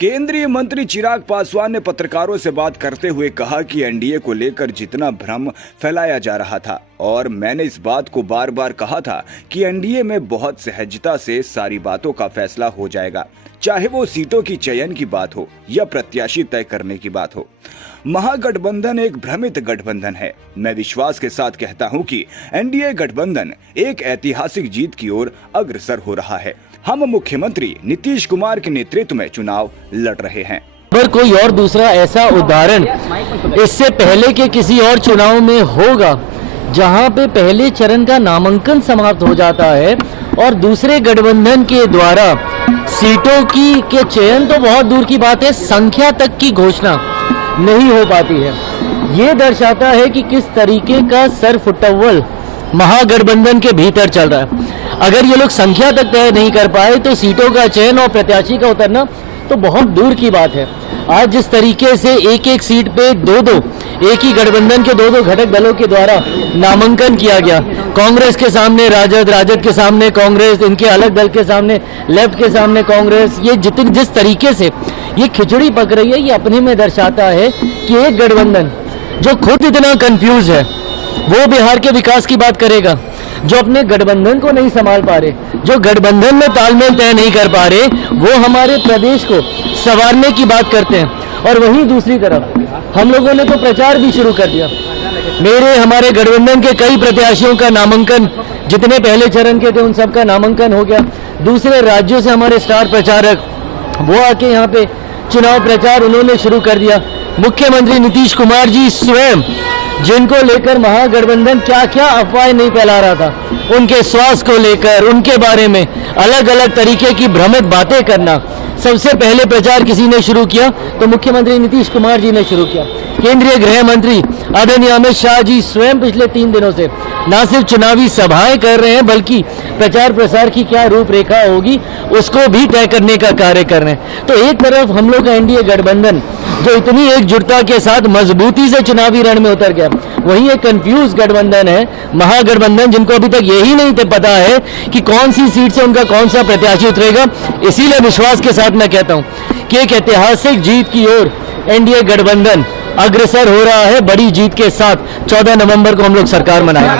केंद्रीय मंत्री चिराग पासवान ने पत्रकारों से बात करते हुए कहा कि एनडीए को लेकर जितना भ्रम फैलाया जा रहा था, और मैंने इस बात को बार बार कहा था कि एनडीए में बहुत सहजता से सारी बातों का फैसला हो जाएगा, चाहे वो सीटों की चयन की बात हो या प्रत्याशी तय करने की बात हो। महागठबंधन एक भ्रमित गठबंधन है। मैं विश्वास के साथ कहता हूं कि एनडीए गठबंधन एक ऐतिहासिक जीत की ओर अग्रसर हो रहा है। हम मुख्यमंत्री नीतीश कुमार के नेतृत्व में चुनाव लड़ रहे हैं। अगर कोई और दूसरा ऐसा उदाहरण इससे पहले के किसी और चुनाव में होगा जहां पे पहले चरण का नामांकन समाप्त हो जाता है और दूसरे गठबंधन के द्वारा सीटों के चयन तो बहुत दूर की बात है, संख्या तक की घोषणा नहीं हो पाती है। ये दर्शाता है कि किस तरीके का सरफुटव्वल महागठबंधन के भीतर चल रहा है। अगर ये लोग संख्या तक तय नहीं कर पाए तो सीटों का चयन और प्रत्याशी का उतरना तो बहुत दूर की बात है। आज जिस तरीके से एक एक सीट पे दो एक ही गठबंधन के दो घटक दलों के द्वारा नामांकन किया गया, कांग्रेस के सामने राजद के सामने कांग्रेस, इनके अलग दल के सामने लेफ्ट के सामने कांग्रेस, ये जिस तरीके से ये खिचड़ी पक रही है, ये अपने में दर्शाता है कि एक गठबंधन जो खुद इतना कंफ्यूज है वो बिहार के विकास की बात करेगा, जो अपने गठबंधन को नहीं संभाल पा रहे, जो गठबंधन में तालमेल तय नहीं कर पा रहे, वो हमारे प्रदेश को संवारने की बात करते हैं। और वहीं दूसरी तरफ हम लोगों ने तो प्रचार भी शुरू कर दिया। हमारे गठबंधन के कई प्रत्याशियों का नामांकन, जितने पहले चरण के थे उन सब का नामांकन हो गया। दूसरे राज्यों से हमारे स्टार प्रचारक वो आके यहाँ पे चुनाव प्रचार उन्होंने शुरू कर दिया। मुख्यमंत्री नीतीश कुमार जी स्वयं, जिनको लेकर महागठबंधन क्या क्या अफवाहें नहीं फैला रहा था, उनके स्वास्थ्य को लेकर, उनके बारे में अलग अलग तरीके की भ्रमित बातें करना, सबसे पहले प्रचार किसी ने शुरू किया तो मुख्यमंत्री नीतीश कुमार जी ने शुरू किया। केंद्रीय गृह मंत्री आदरणीय अमित शाह जी स्वयं पिछले 3 दिनों से न सिर्फ चुनावी सभाएं कर रहे हैं बल्कि प्रचार प्रसार की क्या रूपरेखा होगी उसको भी तय करने का कार्य कर रहे हैं। तो एक तरफ हम लोग का एनडीए गठबंधन जो इतनी एकजुटता के साथ मजबूती से चुनावी रण में उतर गया, वहीं एक कंफ्यूज गठबंधन है महागठबंधन, जिनको अभी तक यही नहीं पता है कि कौन सी सीट से उनका कौन सा प्रत्याशी उतरेगा। इसीलिए विश्वास के साथ मैं कहता हूं कि एक ऐतिहासिक जीत की ओर एनडीए गठबंधन अग्रसर हो रहा है। बड़ी जीत के साथ 14 नवंबर को हम लोग सरकार बनाएंगे।